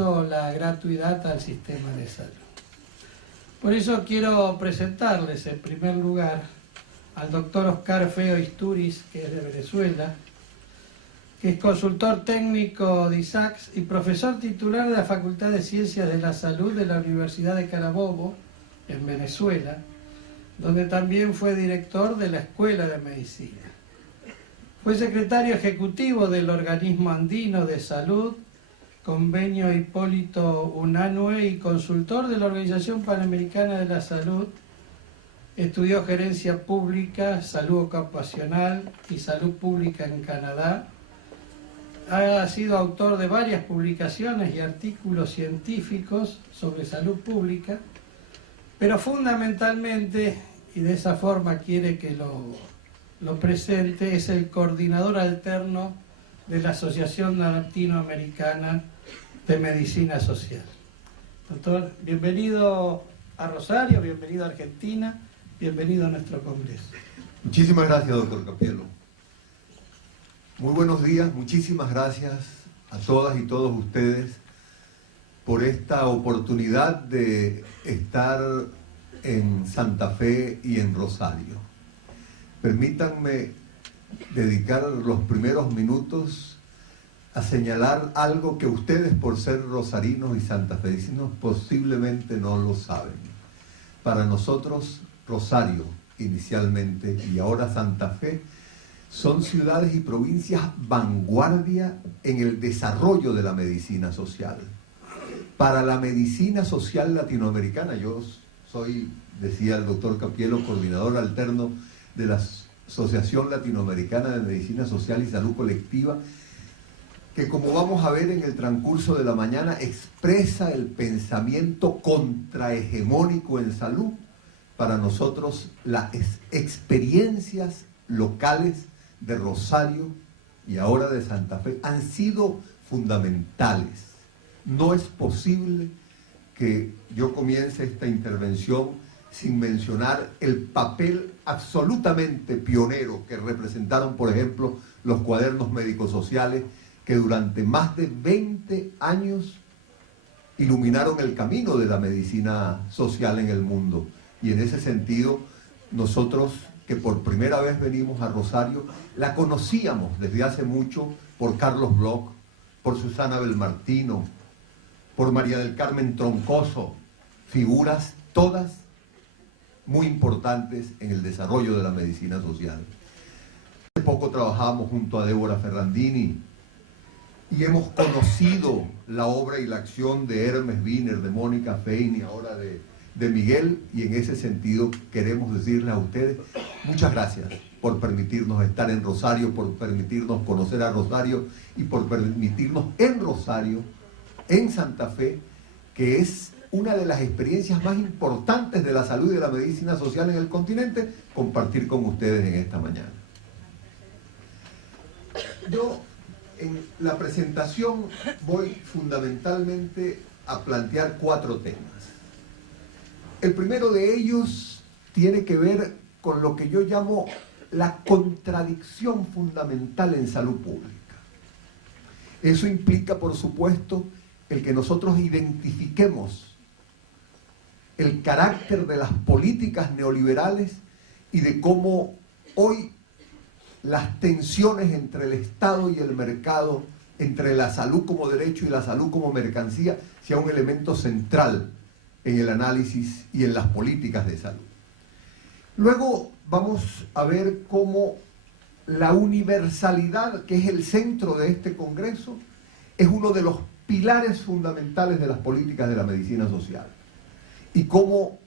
la gratuidad al sistema de salud. Por eso quiero presentarles en primer lugar al doctor Oscar Feo Isturiz, que es de Venezuela, que es consultor técnico de ISACS y profesor titular de la Facultad de Ciencias de la Salud de la Universidad de Carabobo, en Venezuela, donde también fue director de la Escuela de Medicina. Fue secretario ejecutivo del Organismo Andino de Salud, Convenio Hipólito Unanue, y consultor de la Organización Panamericana de la Salud. Estudió gerencia pública, salud ocupacional y salud pública en Canadá. Ha sido autor de varias publicaciones y artículos científicos sobre salud pública, pero fundamentalmente, y de esa forma quiere que lo presente, es el coordinador alterno de la Asociación Latinoamericana de Medicina Social. Doctor, bienvenido a Rosario, bienvenido a Argentina, bienvenido a nuestro Congreso. Muchísimas gracias, doctor Capielo. Muy buenos días, muchísimas gracias a todas y todos ustedes por esta oportunidad de estar en Santa Fe y en Rosario. Permítanme dedicar los primeros minutos a señalar algo que ustedes, por ser rosarinos y santafesinos, posiblemente no lo saben. Para nosotros, Rosario inicialmente y ahora Santa Fe son ciudades y provincias vanguardia en el desarrollo de la medicina social. Para la medicina social latinoamericana, yo soy, decía el doctor Capielo, coordinador alterno de la Asociación Latinoamericana de Medicina Social y Salud Colectiva, que, como vamos a ver en el transcurso de la mañana, expresa el pensamiento contrahegemónico en salud. Para nosotros, las experiencias locales de Rosario y ahora de Santa Fe han sido fundamentales. No es posible que yo comience esta intervención sin mencionar el papel absolutamente pionero que representaron, por ejemplo, los cuadernos médicos sociales, que durante más de 20 años iluminaron el camino de la medicina social en el mundo. Y en ese sentido, nosotros, que por primera vez venimos a Rosario, la conocíamos desde hace mucho por Carlos Bloch, por Susana Belmartino, por María del Carmen Troncoso, figuras todas muy importantes en el desarrollo de la medicina social. Hace poco trabajamos junto a Débora Ferrandini y hemos conocido la obra y la acción de Hermes Wiener, de Mónica Fein y ahora de Miguel, y en ese sentido queremos decirles a ustedes muchas gracias por permitirnos estar en Rosario, por permitirnos conocer a Rosario y por permitirnos en Rosario, en Santa Fe, que es una de las experiencias más importantes de la salud y de la medicina social en el continente, compartir con ustedes en esta mañana. Yo en la presentación voy fundamentalmente a plantear 4 temas. El primero de ellos tiene que ver con lo que yo llamo la contradicción fundamental en salud pública. Eso implica, por supuesto, el que nosotros identifiquemos el carácter de las políticas neoliberales y de cómo hoy las tensiones entre el Estado y el mercado, entre la salud como derecho y la salud como mercancía, sea un elemento central en el análisis y en las políticas de salud. Luego vamos a ver cómo la universalidad, que es el centro de este Congreso, es uno de los pilares fundamentales de las políticas de la medicina social. Y cómo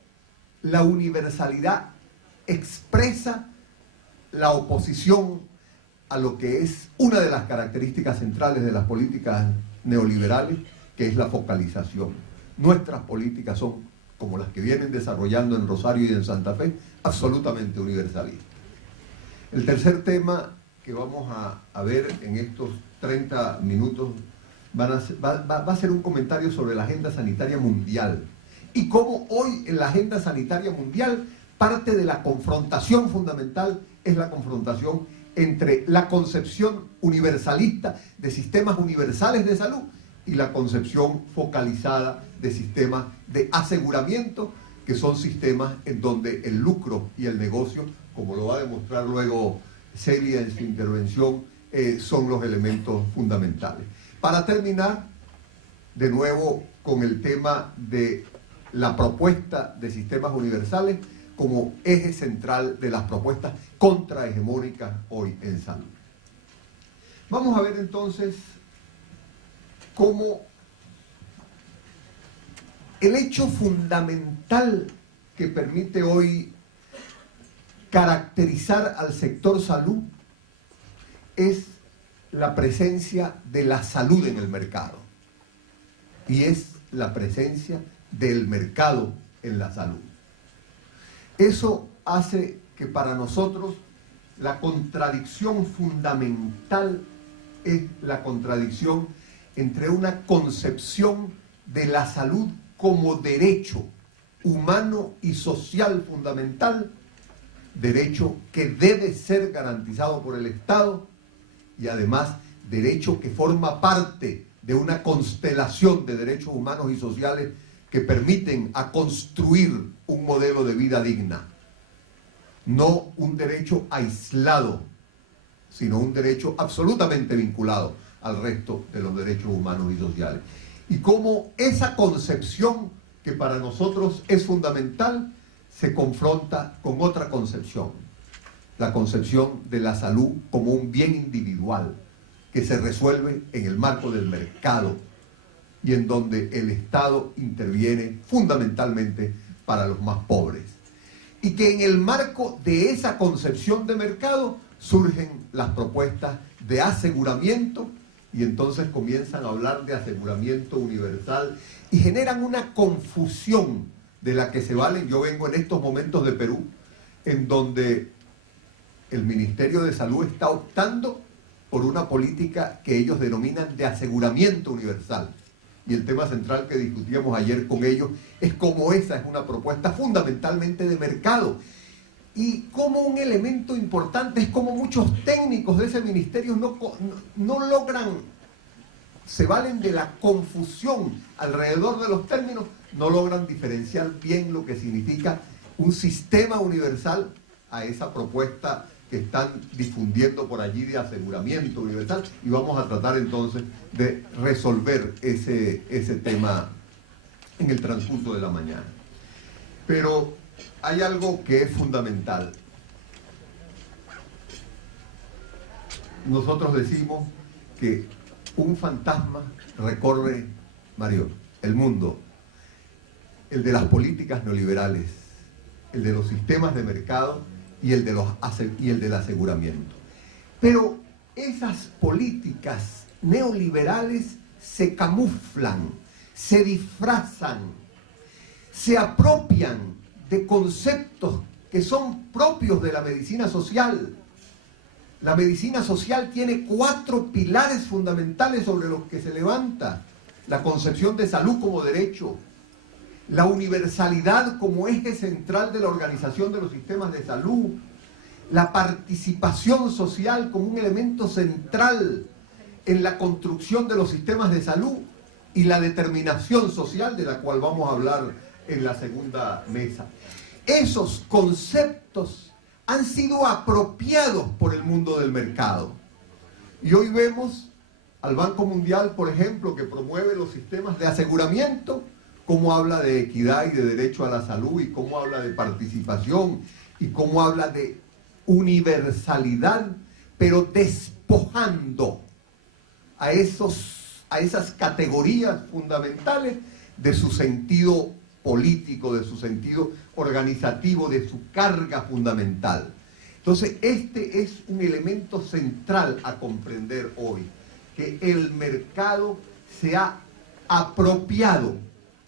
la universalidad expresa la oposición a lo que es una de las características centrales de las políticas neoliberales, que es la focalización. Nuestras políticas son, como las que vienen desarrollando en Rosario y en Santa Fe, absolutamente universalistas. El tercer tema que vamos a ver en estos 30 minutos va a ser un comentario sobre la agenda sanitaria mundial y cómo hoy en la agenda sanitaria mundial parte de la confrontación fundamental es la confrontación entre la concepción universalista de sistemas universales de salud y la concepción focalizada de sistemas de aseguramiento, que son sistemas en donde el lucro y el negocio, como lo va a demostrar luego Celia en su intervención, son los elementos fundamentales. Para terminar, de nuevo con el tema de la propuesta de sistemas universales como eje central de las propuestas contrahegemónicas hoy en salud. Vamos a ver entonces cómo el hecho fundamental que permite hoy caracterizar al sector salud es la presencia de la salud en el mercado, y es la presencia del mercado en la salud. Eso hace que para nosotros la contradicción fundamental es la contradicción entre una concepción de la salud como derecho humano y social fundamental, derecho que debe ser garantizado por el Estado, y además derecho que forma parte de una constelación de derechos humanos y sociales que permiten a construir un modelo de vida digna. No un derecho aislado, sino un derecho absolutamente vinculado al resto de los derechos humanos y sociales. Y cómo esa concepción, que para nosotros es fundamental, se confronta con otra concepción, la concepción de la salud como un bien individual que se resuelve en el marco del mercado y en donde el Estado interviene fundamentalmente para los más pobres. Y que en el marco de esa concepción de mercado surgen las propuestas de aseguramiento, y entonces comienzan a hablar de aseguramiento universal y generan una confusión de la que se valen. Yo vengo en estos momentos de Perú, en donde el Ministerio de Salud está optando por una política que ellos denominan de aseguramiento universal. Y el tema central que discutíamos ayer con ellos es cómo esa es una propuesta fundamentalmente de mercado. Y como un elemento importante es como muchos técnicos de ese ministerio no logran, se valen de la confusión alrededor de los términos, no logran diferenciar bien lo que significa un sistema universal a esa propuesta que están difundiendo por allí de aseguramiento universal, y vamos a tratar entonces de resolver ese tema en el transcurso de la mañana. Pero hay algo que es fundamental. Nosotros decimos que un fantasma recorre, Mario, el mundo, el de las políticas neoliberales, el de los sistemas de mercado y el del aseguramiento. Pero esas políticas neoliberales se camuflan, se disfrazan, se apropian de conceptos que son propios de la medicina social. La medicina social tiene 4 pilares fundamentales sobre los que se levanta: la concepción de salud como derecho, la universalidad como eje central de la organización de los sistemas de salud, la participación social como un elemento central en la construcción de los sistemas de salud, y la determinación social, de la cual vamos a hablar en la segunda mesa. Esos conceptos han sido apropiados por el mundo del mercado. Y hoy vemos al Banco Mundial, por ejemplo, que promueve los sistemas de aseguramiento, cómo habla de equidad y de derecho a la salud, y cómo habla de participación, y cómo habla de universalidad, pero despojando a esas categorías fundamentales de su sentido político, de su sentido organizativo, de su carga fundamental. Entonces, este es un elemento central a comprender hoy, que el mercado se ha apropiado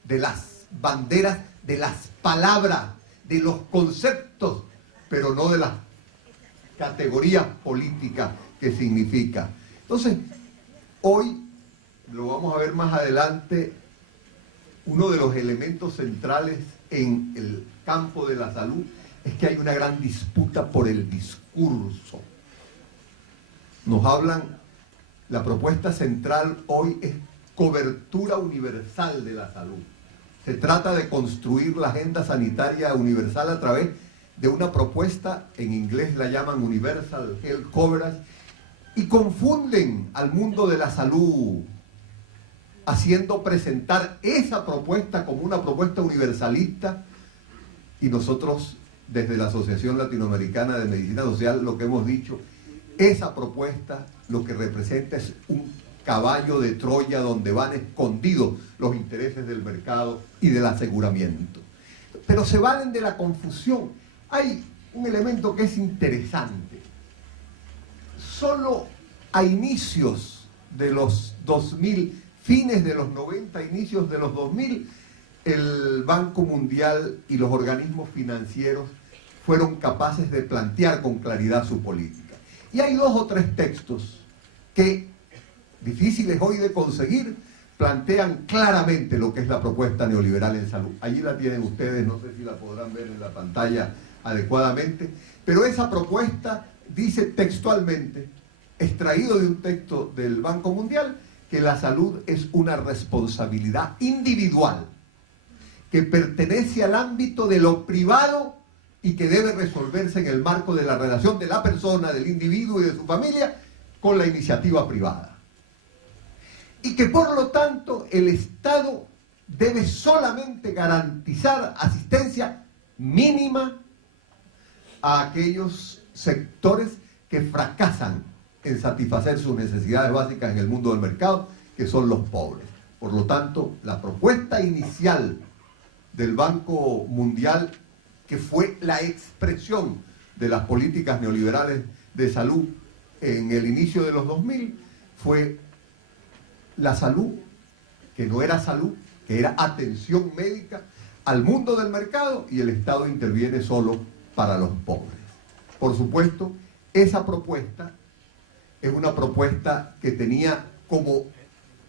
de las banderas, de las palabras, de los conceptos, pero no de las categorías políticas que significa. Entonces, hoy, lo vamos a ver más adelante, uno de los elementos centrales en el campo de la salud es que hay una gran disputa por el discurso. Nos hablan, la propuesta central hoy es cobertura universal de la salud. Se trata de construir la agenda sanitaria universal a través de una propuesta, en inglés la llaman Universal Health Coverage, y confunden al mundo de la salud, haciendo presentar esa propuesta como una propuesta universalista, y nosotros desde la Asociación Latinoamericana de Medicina Social lo que hemos dicho, esa propuesta lo que representa es un caballo de Troya donde van escondidos los intereses del mercado y del aseguramiento. Pero se valen de la confusión. Hay un elemento que es interesante. Solo a inicios de los 2000, fines de los 90, inicios de los 2000, el Banco Mundial y los organismos financieros fueron capaces de plantear con claridad su política. Y hay 2 o 3 textos que, difíciles hoy de conseguir, plantean claramente lo que es la propuesta neoliberal en salud. Allí la tienen ustedes, no sé si la podrán ver en la pantalla adecuadamente, pero esa propuesta dice textualmente, extraído de un texto del Banco Mundial, que la salud es una responsabilidad individual, que pertenece al ámbito de lo privado y que debe resolverse en el marco de la relación de la persona, del individuo y de su familia con la iniciativa privada. Y que por lo tanto el Estado debe solamente garantizar asistencia mínima a aquellos sectores que fracasan en satisfacer sus necesidades básicas en el mundo del mercado, que son los pobres. Por lo tanto, la propuesta inicial del Banco Mundial, que fue la expresión de las políticas neoliberales de salud en el inicio de los 2000, fue la salud, que no era salud, que era atención médica al mundo del mercado, y el Estado interviene solo para los pobres. Por supuesto, esa propuesta es una propuesta que tenía como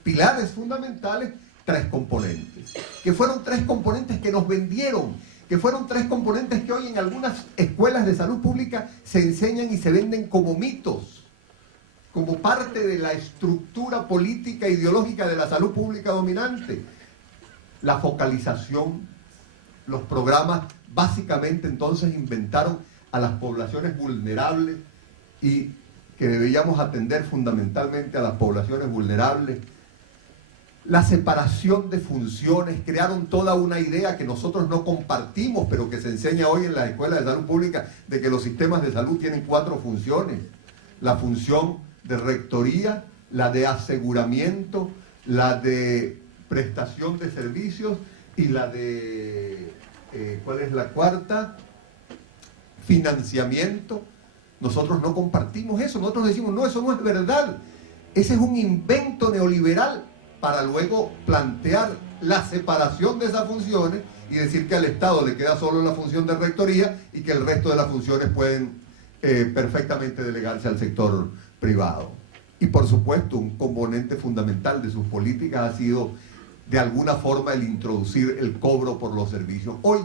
pilares fundamentales 3 componentes, que fueron 3 componentes que nos vendieron, que fueron 3 componentes que hoy en algunas escuelas de salud pública se enseñan y se venden como mitos, como parte de la estructura política e ideológica de la salud pública dominante. La focalización, los programas básicamente entonces inventaron a las poblaciones vulnerables y que debíamos atender fundamentalmente a las poblaciones vulnerables. La separación de funciones, crearon toda una idea que nosotros no compartimos, pero que se enseña hoy en las escuelas de salud pública, de que los sistemas de salud tienen 4 funciones. La función de rectoría, la de aseguramiento, la de prestación de servicios y la de, ¿cuál es la cuarta? Financiamiento. Nosotros no compartimos eso, nosotros decimos, no, eso no es verdad. Ese es un invento neoliberal para luego plantear la separación de esas funciones y decir que al Estado le queda solo la función de rectoría y que el resto de las funciones pueden perfectamente delegarse al sector privado. Y por supuesto, un componente fundamental de sus políticas ha sido de alguna forma el introducir el cobro por los servicios. Hoy,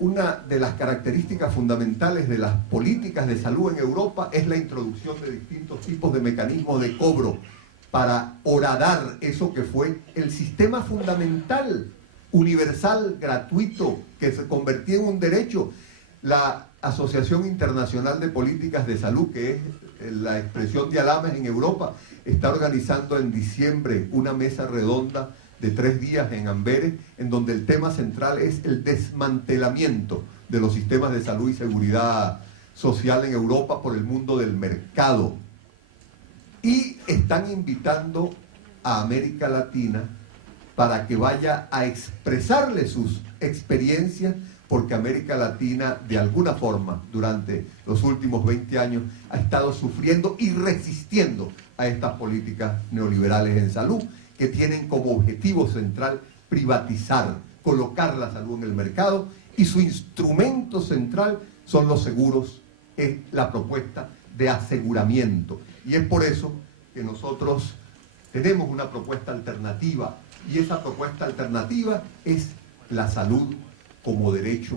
una de las características fundamentales de las políticas de salud en Europa es la introducción de distintos tipos de mecanismos de cobro para horadar eso que fue el sistema fundamental, universal, gratuito, que se convertía en un derecho. La Asociación Internacional de Políticas de Salud, que es la expresión de Alames en Europa, está organizando en diciembre una mesa redonda de 3 días en Amberes, en donde el tema central es el desmantelamiento de los sistemas de salud y seguridad social en Europa por el mundo del mercado. Y están invitando a América Latina para que vaya a expresarle sus experiencias, porque América Latina, de alguna forma, durante los últimos 20 años, ha estado sufriendo y resistiendo a estas políticas neoliberales en salud, que tienen como objetivo central privatizar, colocar la salud en el mercado, y su instrumento central son los seguros, es la propuesta de aseguramiento. Y es por eso que nosotros tenemos una propuesta alternativa, y esa propuesta alternativa es la salud como derecho